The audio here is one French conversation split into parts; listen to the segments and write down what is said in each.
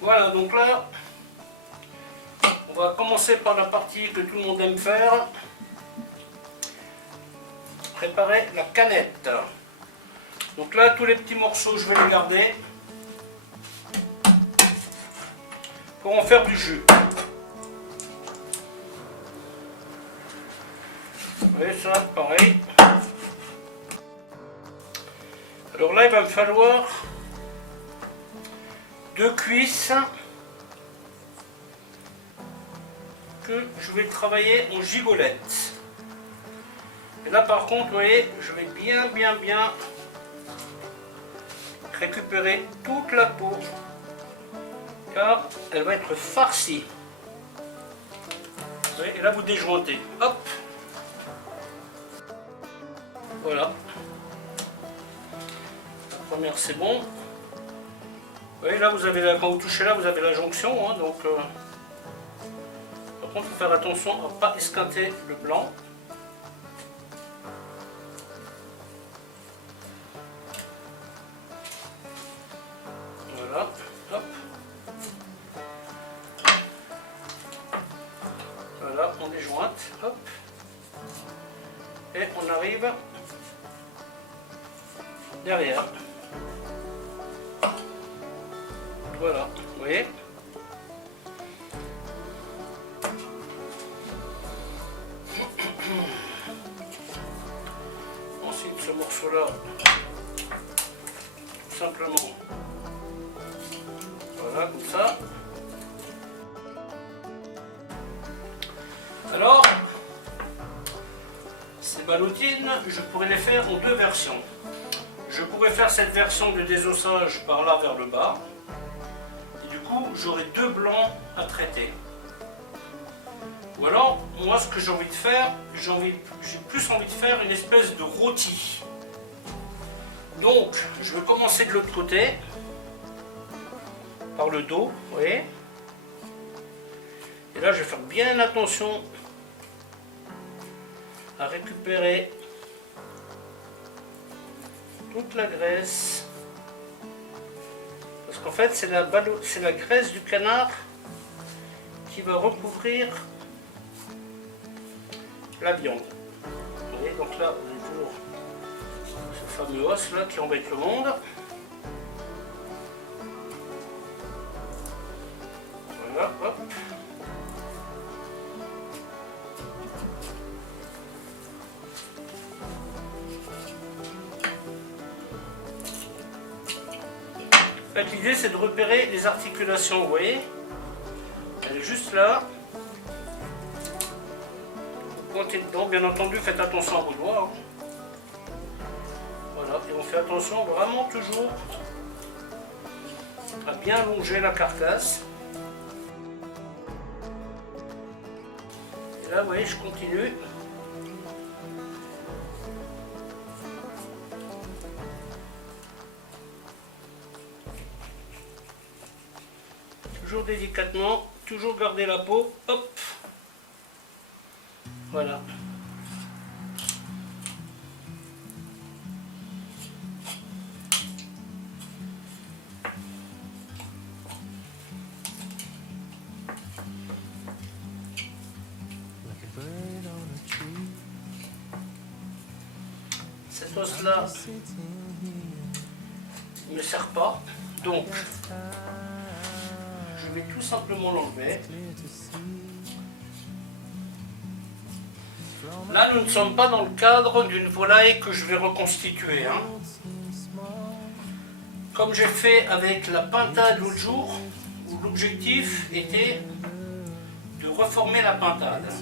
Voilà, donc là, on va commencer par la partie que tout le monde aime faire. Préparer la canette. Donc là, tous les petits morceaux, je vais les garder pour en faire du jus. Vous voyez ça, pareil. Alors là, il va me falloir 2 cuisses que je vais travailler en gigolette. Et là par contre, vous voyez, je vais bien récupérer toute la peau car elle va être farcie. Vous voyez, et là vous déjointez. Hop. Voilà. La première c'est bon. Vous voyez là vous avez la, quand vous touchez là vous avez la jonction, hein, donc par contre il faut faire attention à ne pas esquinter le blanc. Voilà, hop. Voilà, on déjointe, hop. Et on arrive derrière. Voilà, vous voyez. Ensuite, ce morceau-là, tout simplement, voilà, comme ça. Alors, ces ballotines, je pourrais les faire en 2 versions. Je pourrais faire cette version de désossage par là vers le bas. Du coup, j'aurai 2 blancs à traiter. Ou alors, moi, ce que j'ai envie de faire, j'ai plus envie de faire une espèce de rôti. Donc, je vais commencer de l'autre côté, par le dos, vous voyez. Et là, je vais faire bien attention à récupérer toute la graisse. Parce qu'en fait, c'est la graisse du canard qui va recouvrir la viande. Vous voyez, donc là, vous avez toujours ce fameux os là qui embête le monde. Voilà, hop. L'idée c'est de repérer les articulations, vous voyez. Elle est juste là. Vous pointez dedans, bien entendu, faites attention à vos doigts. Voilà, et on fait attention vraiment toujours à bien longer la carcasse. Et là, vous voyez, je continue. Toujours délicatement, toujours garder la peau, hop, voilà. Cet os là ne sert pas, donc je vais tout simplement l'enlever. Là, nous ne sommes pas dans le cadre d'une volaille que je vais reconstituer. Hein. Comme j'ai fait avec la pintade l'autre jour, où l'objectif était de reformer la pintade.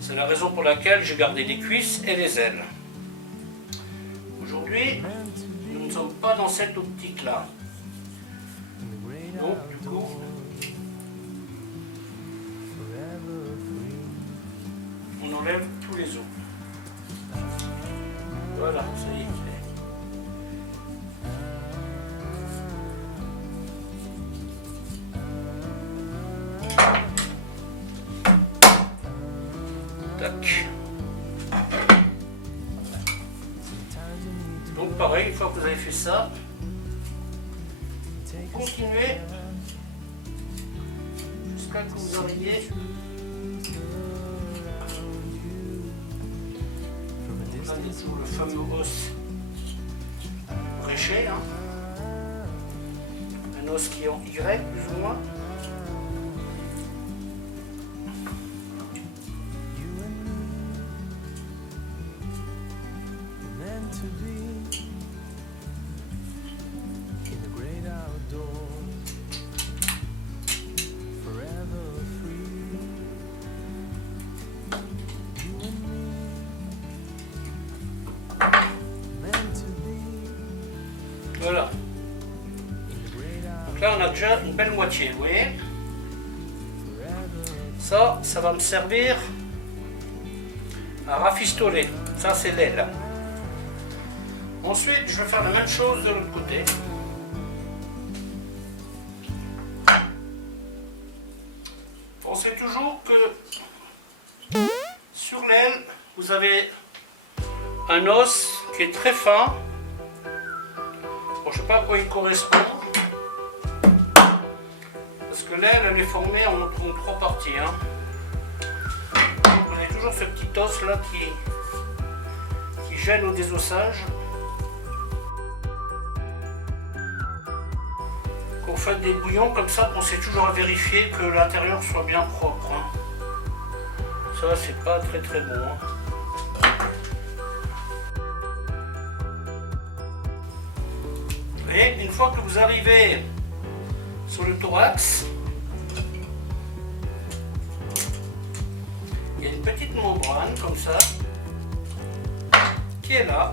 C'est la raison pour laquelle j'ai gardé les cuisses et les ailes. Aujourd'hui, nous ne sommes pas dans cette optique-là. Donc, du coup, on enlève tous les os. Voilà, ça y est. Tac. Donc pareil, une fois que vous avez fait ça, continuez jusqu'à que vous arriviez à le fameux os bréché, hein. Un os qui est en Y plus ou moins. Voilà. Donc là on a déjà une belle moitié, vous voyez. Ça va me servir à rafistoler. Ça c'est l'aile. Ensuite je vais faire la même chose de l'autre côté. Pensez toujours que sur l'aile vous avez un os qui est très fin. Bon, je ne sais pas à quoi il correspond, parce que l'aile elle est formée en 3 parties. Hein. Vous avez toujours ce petit os là qui gêne au désossage. Quand vous faites des bouillons comme ça, pensez toujours à vérifier que l'intérieur soit bien propre. Hein. Ça c'est pas très bon. Hein. Et une fois que vous arrivez sur le thorax, il y a une petite membrane comme ça qui est là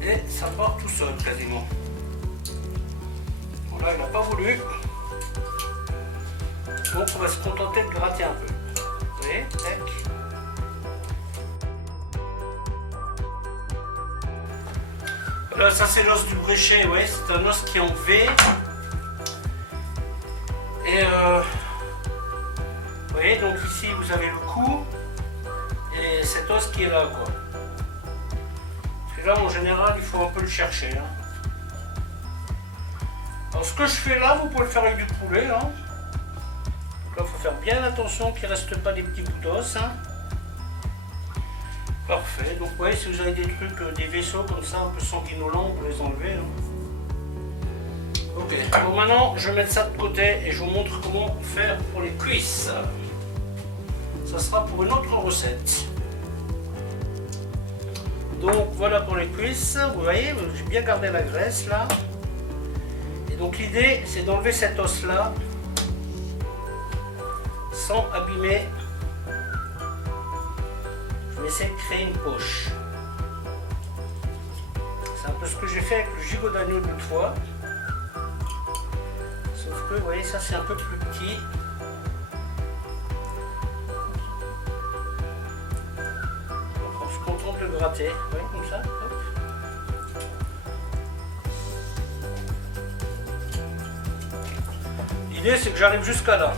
et ça part tout seul quasiment. Bon, là il n'a pas voulu, donc on va se contenter de gratter un peu. Vous voyez, tac. Là, ça c'est l'os du bréchet, ouais, c'est un os qui est en V. Et vous voyez, donc ici vous avez le cou et cet os qui est là, quoi. Celui-là en général il faut un peu le chercher. Hein. Alors ce que je fais là, vous pouvez le faire avec du poulet. Hein. Donc là il faut faire bien attention qu'il ne reste pas des petits bouts d'os. Hein. Parfait, donc ouais, si vous avez des trucs, des vaisseaux comme ça, un peu sanguinolents, vous les enlevez. Hein. Ok, bon maintenant je vais mettre ça de côté et je vous montre comment faire pour les cuisses. Ça sera pour une autre recette. Donc voilà pour les cuisses, vous voyez, j'ai bien gardé la graisse là. Et donc l'idée c'est d'enlever cet os là sans abîmer. Je vais essayer de créer une poche. C'est un peu ce que j'ai fait avec le gigot d'agneau l'autre fois. Sauf que, vous voyez, ça c'est un peu plus petit. Donc on se contente de gratter, vous voyez, comme ça. Hop. L'idée c'est que j'arrive jusqu'à là.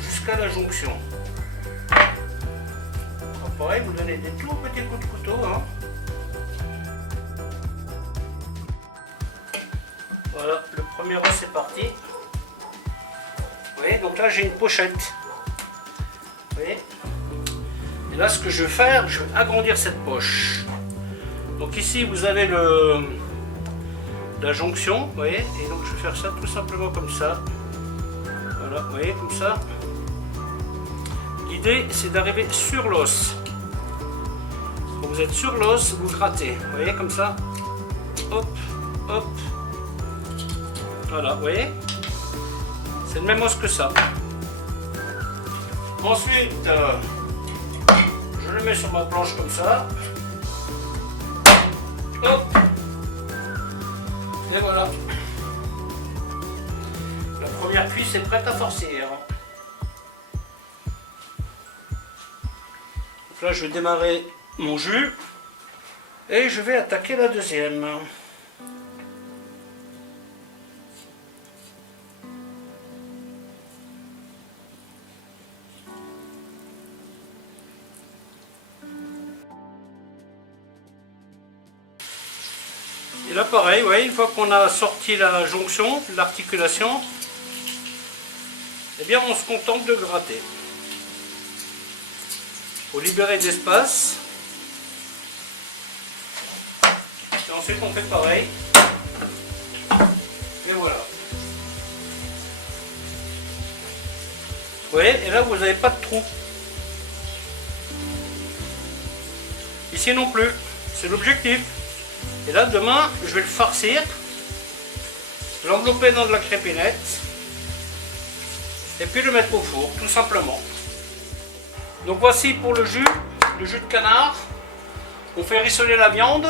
Jusqu'à la jonction. Pareil, vous donnez des tout petits coups de couteau. Hein. Voilà, le premier os est parti. Vous voyez, donc là j'ai une pochette. Vous voyez. Et là ce que je vais faire, je vais agrandir cette poche. Donc ici vous avez la jonction, vous voyez, et donc je vais faire ça tout simplement comme ça. Voilà, vous voyez, comme ça. L'idée c'est d'arriver sur l'os. Quand vous êtes sur l'os, vous grattez, vous voyez, comme ça. Hop, hop. Voilà, vous voyez. C'est le même os que ça. Ensuite, je le mets sur ma planche comme ça. Hop. Et voilà. La première cuisse est prête à farcir. Donc là, je vais démarrer mon jus et je vais attaquer la deuxième. Et là pareil, ouais, une fois qu'on a sorti la jonction, l'articulation, eh bien on se contente de gratter. Pour libérer de l'espace. Et ensuite on fait pareil. Et voilà. Vous voyez, et là vous n'avez pas de trou. Ici non plus. C'est l'objectif. Et là demain je vais le farcir. L'envelopper dans de la crépinette. Et puis le mettre au four, tout simplement. Donc voici pour le jus de canard. On fait rissoler la viande.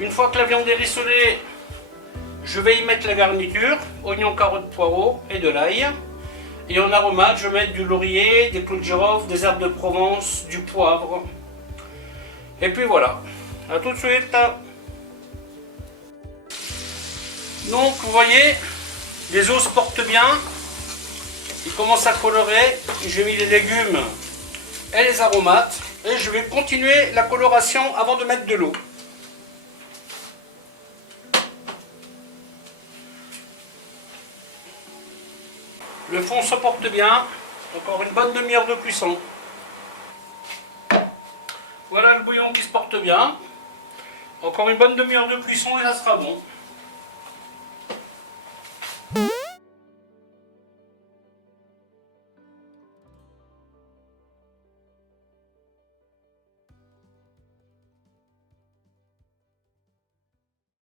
Une fois que la viande est rissolée, je vais y mettre la garniture, oignons, carottes, poireaux et de l'ail. Et en aromate, je vais mettre du laurier, des clous de girofle, des herbes de Provence, du poivre. Et puis voilà. A tout de suite. Donc vous voyez, les os se portent bien. Ils commencent à colorer. J'ai mis les légumes et les aromates. Et je vais continuer la coloration avant de mettre de l'eau. Le fond se porte bien. Encore une bonne demi-heure de cuisson. Voilà le bouillon qui se porte bien. Encore une bonne demi-heure de cuisson et ça sera bon.